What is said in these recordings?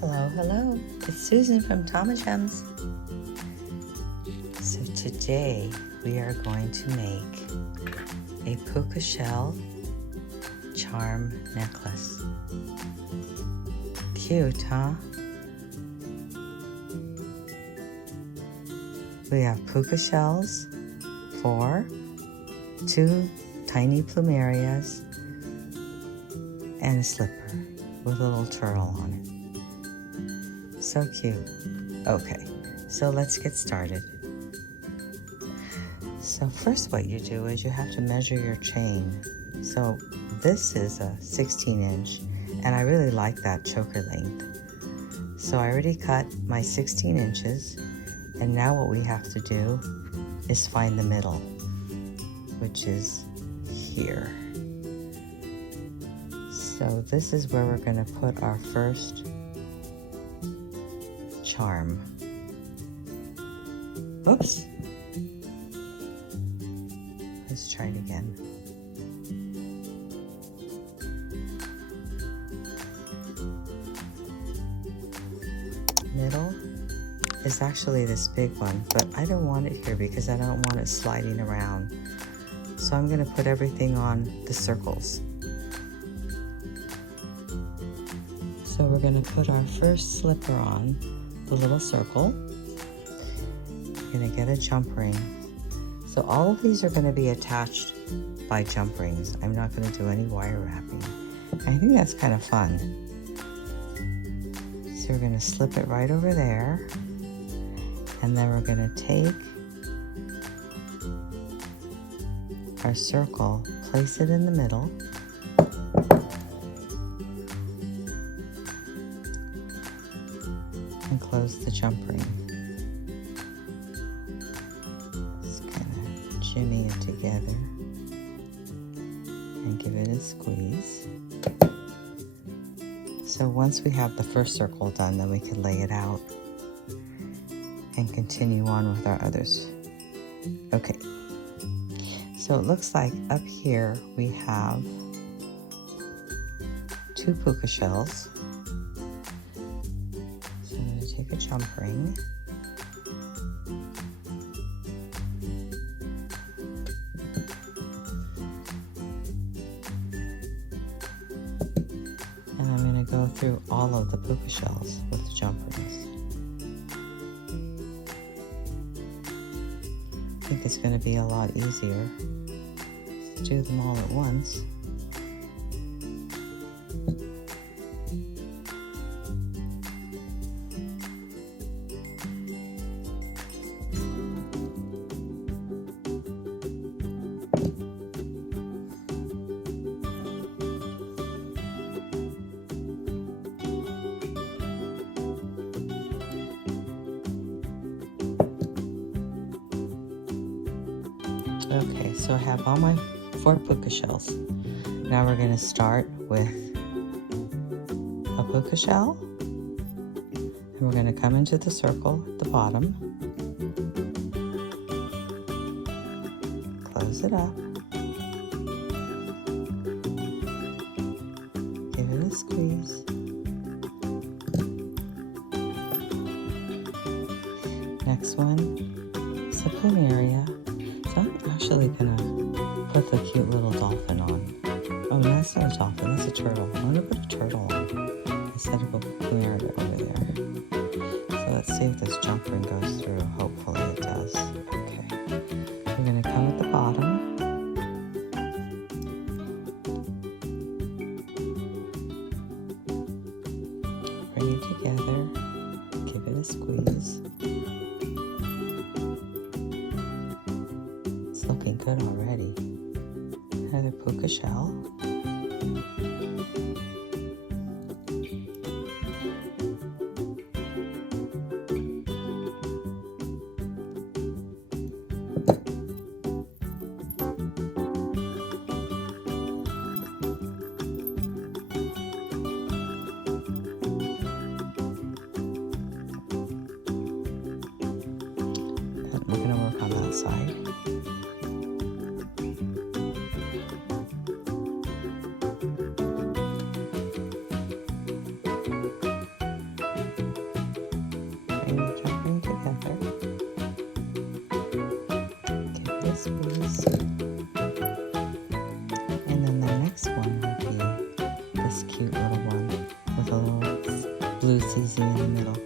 Hello, hello. It's Susan from Tamagems. So today we are going to make a puka shell charm necklace. Cute, huh? We have puka shells, 4, 2 tiny plumerias, and a slipper with a little turtle on it. So cute. Okay, so let's get started. So first what you do is you have to measure your chain. So this is a 16-inch, and I really like that choker length. So I already cut my 16 inches, and now what we have to do is find the middle, which is here. So this is where we're going to put our first charm. Oops. Let's try it again. Middle is actually this big one, but I don't want it here because I don't want it sliding around. So I'm going to put everything on the circles. So we're going to put our first slipper on the little circle. We're going to get a jump ring. So all of these are going to be attached by jump rings. I'm not going to do any wire wrapping. I think that's kind of fun. So we're going to slip it right over there. And then we're going to take our circle, place it in the middle. And close the jump ring. Just kind of jimmy it together and give it a squeeze. So once we have the first circle done, then we can lay it out and continue on with our others. Okay, so it looks like up here we have 2 puka shells. So I'm going to take a jump ring. And I'm going to go through all of the puka shells with the jump rings. I think it's going to be a lot easier to do them all at once. Okay, so I have all my 4 puka shells. Now we're going to start with a puka shell. And we're going to come into the circle at the bottom. Close it up. Give it a squeeze. Next one is a plumeria. So I'm actually gonna put the cute little dolphin on. Oh, no, that's not a dolphin, that's a turtle. I'm gonna put a turtle on instead of a plumeria over there. So let's see if this jump ring goes through. Hopefully it does. Okay. We're gonna come at the bottom. Bring it together. Give it a squeeze. Looking good already. Another puka shell. We're going to work on that side. cute little one with a little blue CZ in the middle.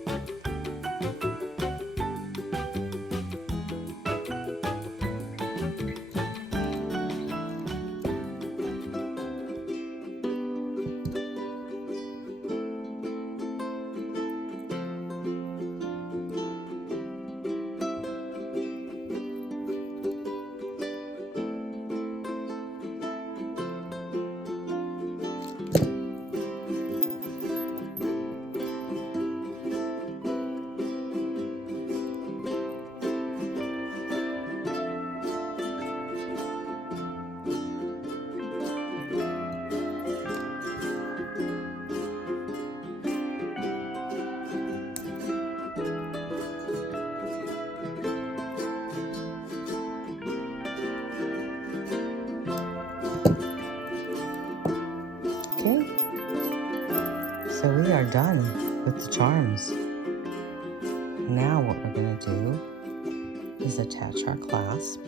Okay, so we are done with the charms. Now what we're going to do is attach our clasp.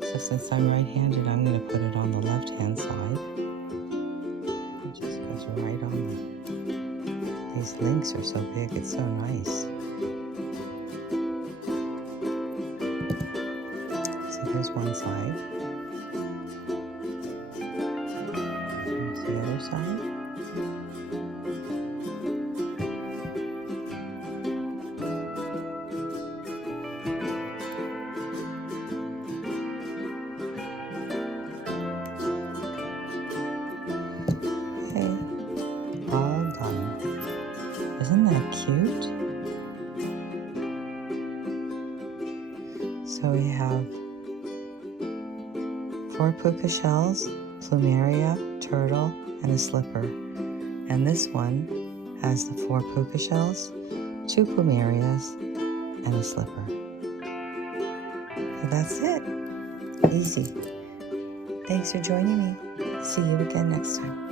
So since I'm right-handed, I'm going to put it on the left-hand side. It just goes right on these links are so big, it's so nice. Here's one side. Here's the other side. Okay, all done. Isn't that cute? So we have 4 puka shells, plumeria, turtle, and a slipper. And this one has the 4 puka shells, 2 plumerias, and a slipper. So that's it. Easy. Thanks for joining me. See you again next time.